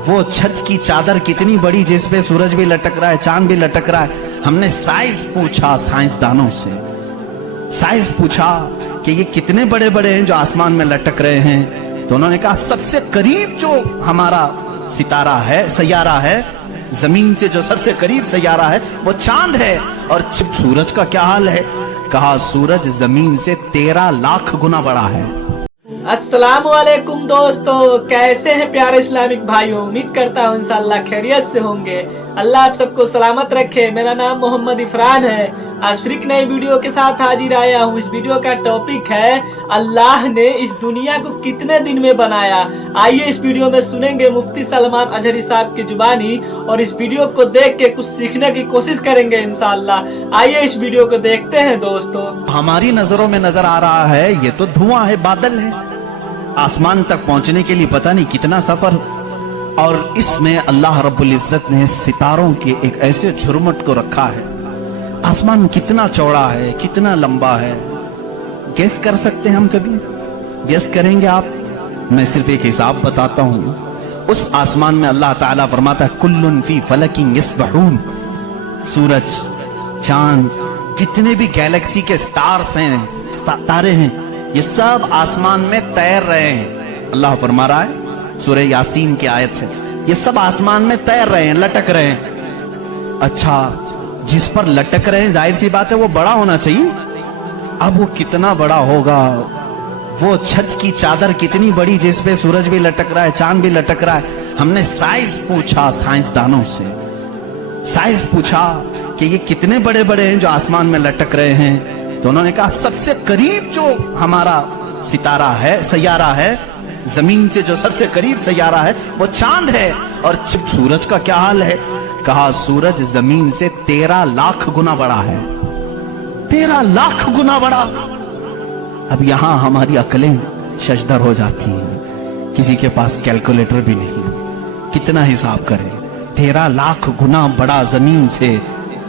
वो छत की चादर कितनी बड़ी जिस पे सूरज भी लटक रहा है, चांद भी लटक रहा है। हमने साइज पूछा साइंसदानों से, साइज पूछा कि ये कितने बड़े बड़े हैं जो आसमान में लटक रहे हैं। तो उन्होंने कहा सबसे करीब जो हमारा सितारा है, सैयारा है, जमीन से जो सबसे करीब सैयारा है वो चांद है। और सूरज का क्या हाल है? कहा सूरज जमीन से 13 लाख गुना बड़ा है। अस्सलामुअलैकुम दोस्तों, कैसे हैं प्यारे इस्लामिक भाइयों। उम्मीद करता हूँ इंशाअल्लाह खैरियत से होंगे। अल्लाह आप सबको सलामत रखे। मेरा नाम मोहम्मद इफरान है। आज फिर एक नई वीडियो के साथ हाजिर आया हूँ। इस वीडियो का टॉपिक है अल्लाह ने इस दुनिया को कितने दिन में बनाया। आइए इस वीडियो में सुनेंगे मुफ्ती सलमान अजहरी साहब की जुबानी और इस वीडियो को देख के कुछ सीखने की कोशिश करेंगे इंशाअल्लाह। आइए इस वीडियो को देखते हैं दोस्तों। हमारी नजरों में नजर आ रहा है ये तो धुआं है, बादल है। आसमान तक पहुंचने के लिए पता नहीं कितना सफर, और इसमें अल्लाह रब्बुल इज्जत ने सितारों के एक ऐसे झुरमुट को रखा है। आसमान कितना चौड़ा है, कितना लंबा है, गेस कर सकते हैं हम? कभी गेस करेंगे आप? मैं सिर्फ एक हिसाब बताता हूं। उस आसमान में अल्लाह ताला फरमाता है कुल्लुन फी फलकिन यस्बहून। सूरज, चांद, जितने भी गैलेक्सी के स्टार्स हैं, तारे हैं, ये सब आसमान में तैर रहे हैं। अल्लाह फरमा रहा है सूरह यासीन की आयत से, ये सब आसमान में तैर रहे हैं, लटक रहे हैं। अच्छा, जिस पर लटक रहे हैं जाहिर सी बात है वो बड़ा होना चाहिए। अब वो कितना बड़ा होगा? वो छत की चादर कितनी बड़ी जिस पे सूरज भी लटक रहा है, चांद भी लटक रहा है। हमने साइज पूछा साइंसदानों से, साइज पूछा कि ये कितने बड़े बड़े हैं जो आसमान में लटक रहे हैं। तो उन्होंने कहा सबसे करीब जो हमारा सितारा है, सैयारा है, जमीन से जो सबसे करीब सैयारा है वो चांद है। और सूरज का क्या हाल है? कहा सूरज जमीन से 13 लाख गुना बड़ा है। 13 लाख गुना बड़ा। अब यहां हमारी अकलें शशदर हो जाती हैं। किसी के पास कैलकुलेटर भी नहीं, कितना हिसाब करें? 13 लाख गुना बड़ा जमीन से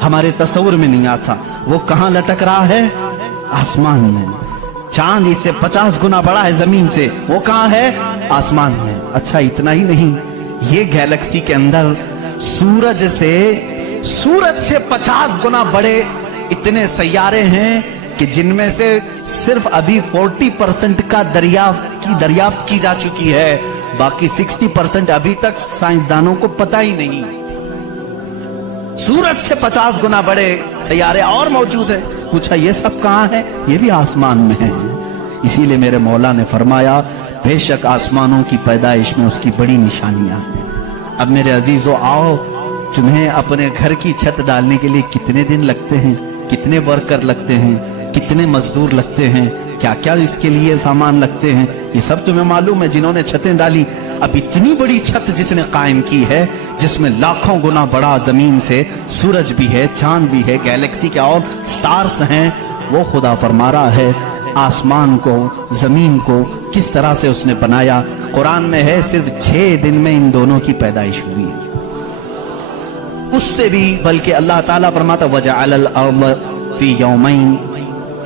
हमारे तस्वुर में नहीं आता। वो कहां लटक रहा है? आसमान में। चांद इससे 50 गुना बड़ा है जमीन से, वो कहां है? आसमान में। अच्छा, इतना ही नहीं, ये गैलेक्सी के अंदर सूरज से 50 गुना बड़े इतने सैयारे हैं कि जिनमें से सिर्फ अभी 40% का दरियाफ्त की जा चुकी है। बाकी 60% अभी तक साइंसदानों को पता ही नहीं। सूरज से 50 गुना बड़े सैयारे और मौजूद है। पूछा ये सब कहां है? ये भी आसमान में है। इसीलिए मेरे मौला ने फरमाया बेशक आसमानों की पैदाइश में उसकी बड़ी निशानियां हैं। अब मेरे अजीजों आओ, तुम्हें अपने घर की छत डालने के लिए कितने दिन लगते हैं, कितने वर्कर लगते हैं, कितने मजदूर लगते हैं, क्या क्या इसके लिए सामान लगते हैं, ये सब तुम्हें मालूम है जिन्होंने छतें डाली। अब इतनी बड़ी छत जिसने कायम की है, जिसमें लाखों गुना बड़ा जमीन से सूरज भी है, चांद भी है, गैलेक्सी के और स्टार्स हैं, वो खुदा फरमा रहा है आसमान को, जमीन को किस तरह से उसने बनाया। कुरान में है सिर्फ 6 दिन में इन दोनों की पैदाइश हुई है। उससे भी बल्कि अल्लाह ताला फरमाता वजअल अर्द फी यौमैन।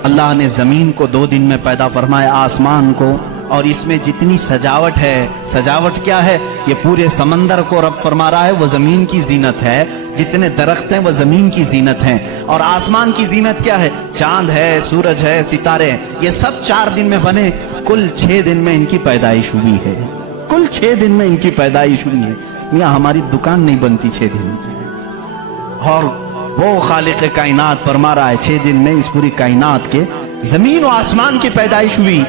अल्लाह ने जमीन को 2 दिन में पैदा फरमाया, आसमान को। और इसमें जितनी सजावट है, सजावट क्या है? ये पूरे समंदर को रब फरमा रहा है वो जमीन की जीनत है। जितने दरख्त हैं वो जमीन की जीनत हैं। और आसमान की जीनत क्या है? चांद है, सूरज है, सितारे हैं। ये सब 4 दिन में बने। कुल 6 दिन में इनकी पैदाइश हुई है। कुल 6 दिन में इनकी पैदाइश हुई है। यहाँ हमारी दुकान नहीं बनती 6 दिन की। और वो खालिक कायनात फरमा रहा है 6 दिन में इस पूरी कायनात के जमीन और आसमान की पैदाइश हुई।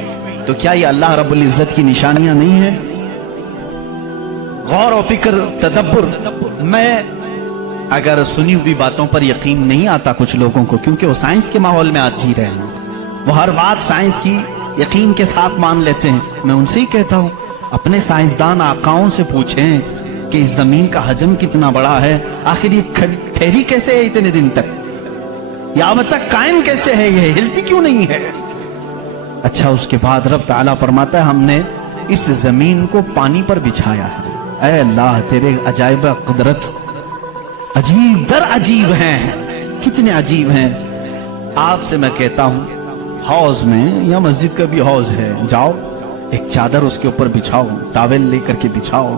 तो क्या ये अल्लाह रब्बुल इज्जत की निशानियां नहीं है? गौर और फिक्र, तदब्बर। मैं अगर सुनी हुई बातों पर यकीन नहीं आता कुछ लोगों को, क्योंकि वो साइंस के माहौल में आज जी रहे हैं, वो हर बात साइंस की यकीन के साथ मान लेते हैं। मैं उनसे ही कहता हूं अपने साइंसदान आकाओं से पूछें कि इस जमीन का हजम कितना बड़ा है, आखिर ये ठहरी कैसे है इतने दिन तक, या अब तक कायम कैसे है, ये हिलती क्यों नहीं है? अच्छा, उसके बाद रब ताला फरमाता है हमने इस जमीन को पानी पर बिछाया है। ऐ अल्लाह तेरे अजाइब कुदरत अजीब दर अजीब हैं, कितने अजीब हैं। आपसे मैं कहता हूं हौज में या मस्जिद का भी हौज है, जाओ एक चादर उसके ऊपर बिछाओ, टावेल लेकर के बिछाओ,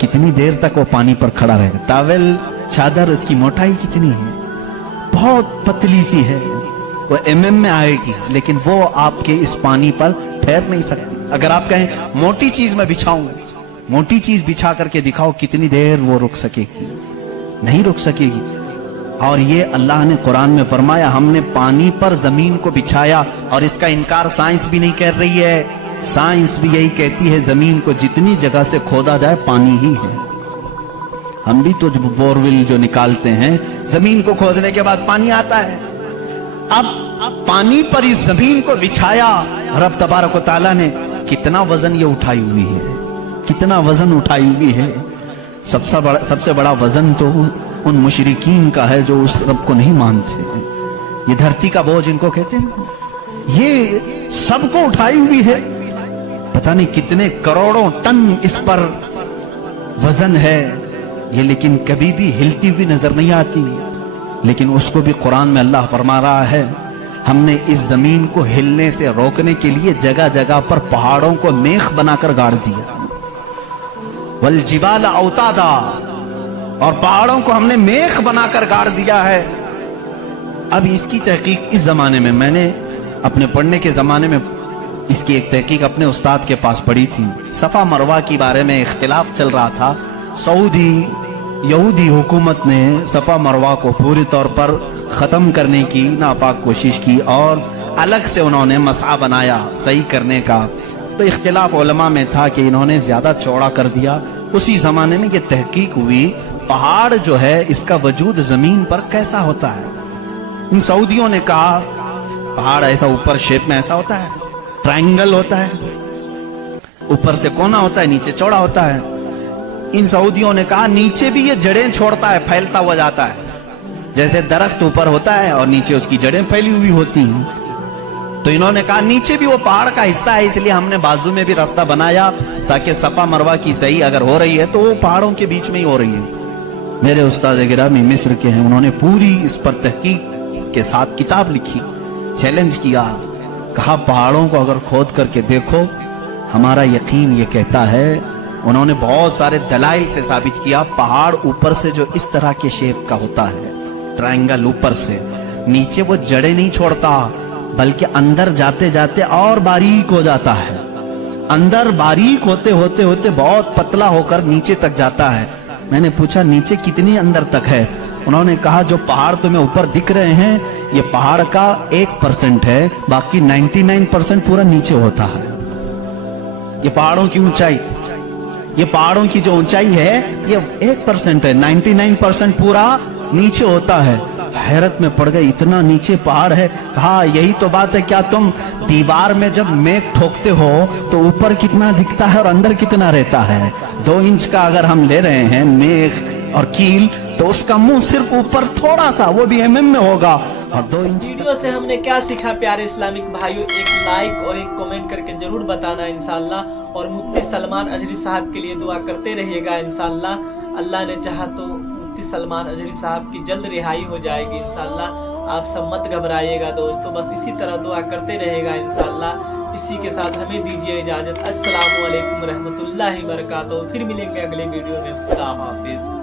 कितनी देर तक वो पानी पर खड़ा रहेगा। टॉवेल चादर इसकी मोटाई कितनी है, बहुत पतली सी है, वो एमएम में आएगी, लेकिन वो आपके इस पानी पर ठहर नहीं सकती। अगर आप कहें मोटी चीज मैं बिछाऊं, मोटी चीज बिछा करके दिखाओ, कितनी देर वो रुक सकेगी, नहीं रुक सकेगी। और ये अल्लाह ने कुरान में फरमाया, हमने पानी पर जमीन को बिछाया, और इसका इनकार साइंस भी नहीं कर रही है। साइंस भी यही कहती है, जमीन को जितनी जगह से खोदा जाए पानी ही है। हम भी तो बोरवेल जो निकालते हैं, जमीन को खोदने के बाद पानी आता है। अब पानी पर इस जमीन को बिछाया रब तबारक व तआला ने, कितना वजन ये उठाई हुई है, कितना वजन उठाई हुई है। सबसे बड़ा वजन तो उन मुशरिकीन का है जो उस रब को नहीं मानते। ये धरती का बोझ इनको कहते हैं, ये सबको उठाई हुई है। पता नहीं कितने करोड़ों टन इस पर वजन है ये, लेकिन कभी भी हिलती हुई नजर नहीं आती। लेकिन उसको भी कुरान में अल्लाह फरमा रहा है, हमने इस जमीन को हिलने से रोकने के लिए जगह जगह पर पहाड़ों को मेख बनाकर गाड़ दिया। वल जिबाल औतादा, और पहाड़ों को हमने मेख बनाकर गाड़ दिया है। अब इसकी तहकीक इस जमाने में, मैंने अपने पढ़ने के जमाने में इसकी एक तहकीक अपने उस्ताद के पास पढ़ी थी। सफा मरवा के बारे में इख्तिलाफ चल रहा था। सऊदी यहूदी हुकूमत ने सफा मरवा को पूरी तौर पर खत्म करने की नापाक कोशिश की, और अलग से उन्होंने मसआ बनाया सही करने का। तो इख्तिलाफ उलमा में था कि इन्होंने ज्यादा चौड़ा कर दिया। उसी जमाने में ये तहकीक हुई, पहाड़ जो है इसका वजूद जमीन पर कैसा होता है। उन सऊदियों ने कहा पहाड़ ऐसा ऊपर शेप में ऐसा होता है, ट्रायंगल होता है, ऊपर से कोना होता है, नीचे चौड़ा होता है। इन सऊदियों ने कहा नीचे भी ये जड़ें छोड़ता है, फैलता हुआ जाता है, जैसे दरख्त ऊपर होता है और नीचे उसकी जड़ें फैली हुई होती हैं। तो इन्होंने कहा नीचे भी वो पहाड़ का हिस्सा है, इसलिए हमने बाजू में भी रास्ता बनाया ताकि सफा मरवा की सही अगर हो रही है तो वो पहाड़ों के बीच में ही हो रही है। मेरे उस्ताद गिरामी मिस्र के हैं, उन्होंने पूरी इस पर तहकीक के साथ किताब लिखी, चैलेंज किया, कहा पहाड़ों को अगर खोद करके देखो, हमारा यकीन ये कहता है। उन्होंने बहुत सारे दलाइल से साबित किया, पहाड़ ऊपर से जो इस तरह के शेप का होता है, ट्रायंगल ऊपर से, नीचे वो जड़ें नहीं छोड़ता, बल्कि अंदर जाते जाते और बारीक हो जाता है। अंदर बारीक होते होते होते बहुत पतला होकर नीचे तक जाता है। मैंने पूछा नीचे कितनी अंदर तक है? उन्होंने कहा जो पहाड़ तुम्हें ऊपर दिख रहे हैं, ये पहाड़ का 1% है, बाकी 99% पूरा नीचे होता है। ये पहाड़ों की ऊंचाई, ये पहाड़ों की जो ऊंचाई है ये 1% है, 99% पूरा नीचे होता है। हैरत में पड़ गए, इतना नीचे पहाड़ है। कहा यही तो बात है, क्या तुम दीवार में जब मेघ ठोकते हो तो ऊपर कितना दिखता है और अंदर कितना रहता है? 2 इंच का अगर हम ले रहे हैं मेघ और कील, तो उसका मुंह सिर्फ ऊपर थोड़ा सा, वो भी एमएम में होगा, और 2 इंच। वीडियो से हमने क्या सीखा प्यारे इस्लामिक भाइयों, एक लाइक और एक कमेंट करके जरूर बताना इंशाल्लाह। और मुफ्ती सलमान अजहरी साहब के लिए दुआ करते रहिएगा इंशाल्लाह। अल्लाह ने चाहा तो मुफ्ती सलमान अजहरी साहब की जल्द रिहाई हो जाएगी इंशाल्लाह। आप सब मत घबराइएगा दोस्तों, बस इसी तरह दुआ करते रहेगा इंशाल्लाह। इसी के साथ हमें दीजिए इजाजत। अस्सलामु अलैकुम रहमतुल्लाहि व बरकातहू। फिर मिलेंगे अगले वीडियो में। खुदा हाफिज।